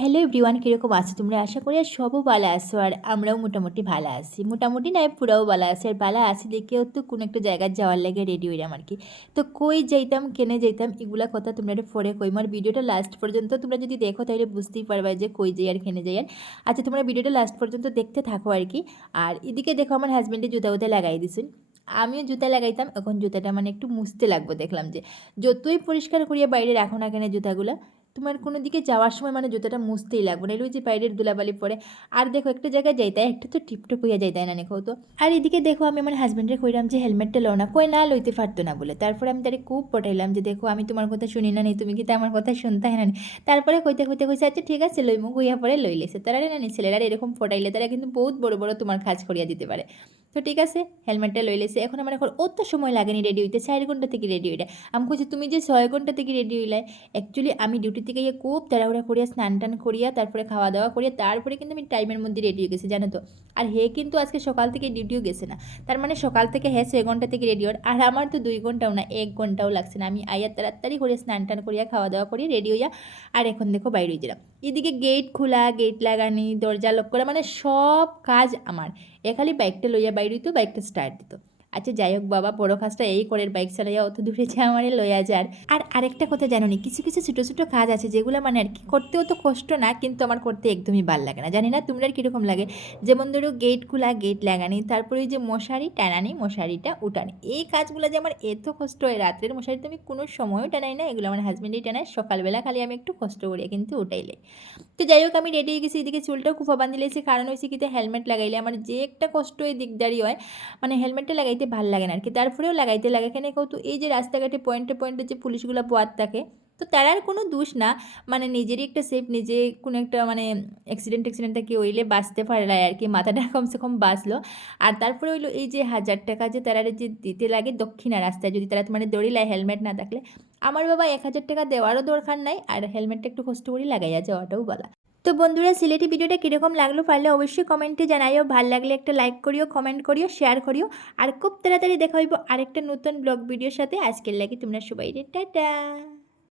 Hello everyone, কীরকম আছো তোমরা? আশা করি আর সবও ভালো আছো, আর আমরাও মোটামুটি ভালো আছি। মোটামুটি নয়, পুরাও ভালো আছি। আর ভালো আছি দেখেও তো কোনো একটা জায়গায় যাওয়ার লাগে রেডি হইলাম আর কি। তো কই যাইতাম, কেনে যাইতাম, এগুলা কথা তোমরা পরে কইম। আর ভিডিওটা লাস্ট পর্যন্ত তোমরা যদি দেখো তাহলে বুঝতেই পারবা যে কই যাই আর কেনে যাই। আর আচ্ছা, তোমরা ভিডিওটা লাস্ট পর্যন্ত দেখতে থাকো আর কি। আর এদিকে দেখো আমার হাজব্যান্ডে জুতা উতা লাগাই দিছেন। আমিও জুতা লাগাইতাম, এখন জুতাটা মানে একটু মুছতে লাগবো। দেখলাম যে যতই পরিষ্কার করিয়া বাইরে রাখো না কেন জুতাগুলা, তোমার কোনো দিকে যাওয়ার সময় মানে জুতোটা মুছতেই লাগবে না, ওই যে বাইরের ধুলাবালি পরে। আর দেখো একটা জায়গায় যাইতাই একটা তো টিপটপ হইয়া যাইতাই না দেখো তো। আর এদিকে দেখো আমি আমার হাজব্যান্ডের কইলাম যে হেলমেটটা লো না, কই না লইতে পারতো না বলে। তারপরে আমি তারে খুব পটাইলাম যে দেখো আমি তোমার কথা শুনি না নি, তুমি কিন্তু আমার কথা শুনতে হয় না নি। তারপরে কইতে কইতে কইছে আচ্ছা ঠিক আছে লইমু, কইয়া পরে লই লেছে। তারা না নি ছেলেরা এরকম পটাইলে তারা কিন্তু বহুত বড় বড় তোমার কাজ করিয়া দিতে পারে। তো ঠিক আছে, হেলমেটটা লই লেছে। এখন আমার এখন অত সময় লাগেনি রেডি হইতে, 4 ঘন্টা থেকে রেডি হইটা। আমি কইছি তুমি যে 6 ঘন্টা থেকে রেডি হইলাই। অ্যাকচুয়ালি আমি ডিউটি থেকে গিয়ে খুব তাড়াহুড়া করিয়া স্নান টান করিয়া তারপরে খাওয়া দাওয়া করিয়া তারপরে কিন্তু আমি টাইমের মধ্যে রেডি হয়ে গেছি, জানো তো। আর হে কিন্তু আজকে সকাল থেকে ডিউটিও গেছে না। তার মানে সকাল থেকে 6 ঘন্টা থেকে রেডি হওয়ার, আর আমার তো 2 ঘন্টাও না, 1 ঘন্টাও লাগছে না। আমি আইয়া তাড়াতাড়ি করে স্নান টান করিয়া খাওয়া দাওয়া করিয়া রেডি হইয়া আর এখন দেখো বাইরে হয়ে দিলাম। এদিকে গেট খোলা, গেট লাগানি, দরজা লক করা, মানে সব কাজ আমার। খালি বাইকটা লইয়া বাইরে হইতো, বাইকটা স্টার্ট দিত। আচ্ছা যাই হোক বাবা, বড় কাজটা এই করে বাইক চালাইয়া অত দূরে যে আমার লইয়া যার। আর আরেকটা কথা জানো নি, কিছু কিছু ছোটো ছোটো কাজ আছে যেগুলো মানে আর কি করতেও তো কষ্ট না, কিন্তু আমার করতে একদমই ভাল লাগে না। জানি না তোমরা কীরকম লাগে। যেমন ধরো গেট খোলা, গেট লাগানি, তারপরে ওই যে মশারি টানানি, মশারিটা উঠানি, এই কাজগুলো যে আমার এত কষ্ট হয়। রাত্রের মশারি তো আমি কোনো সময়ও টানাই না, এগুলো আমার হাজব্যান্ডই টানায়। সকালবেলা খালি আমি একটু কষ্ট করিয়া কিন্তু উঠাইলে। তো যাই হোক আমি রেডি হয়ে গেছি। এদিকে চুলটাও কুফা বান্ধি লেগেছে, কারণ হয়েছে কি হেলমেট লাগাইলে আমার যে একটা কষ্ট হয়, দিকদারি হয়, মানে হেলমেটটা লাগাইতে ভাল লাগে না আর কি। তারপরেও লাগাইতে লাগে কেন কেউ তো, এই যে রাস্তাঘাটে পয়েন্টে পয়েন্টে যে পুলিশগুলো বোয়াত থাকে, তো তারার কোনো দোষ না। মানে নিজেরই একটা সেফ, নিজে কোনো একটা মানে অ্যাক্সিডেন্টটা কি হইলে বাঁচতে পারলাই আর কি, মাথাটা কমসে কম বাঁচলো। আর তারপরে হইলো এই যে 1000 টাকা যে তারা যে দিতে লাগে দক্ষিণা রাস্তায়, যদি তারা মানে দড়িলায় হেলমেট না থাকলে, আমার বাবা 1000 টাকা দেওয়ারও দরকার নাই, আর হেলমেটটা একটু কষ্ট করে লাগাইয়া যাওয়াটাও বলা। তো বন্ধুরা, সিলেটি ভিডিওটা কীরকম লাগলো পারলে অবশ্যই কমেন্টে জানাইও। ভাল লাগলে একটা লাইক করিও, কমেন্ট করিও, শেয়ার করিও। আর খুব তাড়াতাড়ি দেখা হইব আরেকটা নতুন ব্লগ ভিডিওর সাথে। আজকের লাগে তোমরা সবাই টাটা।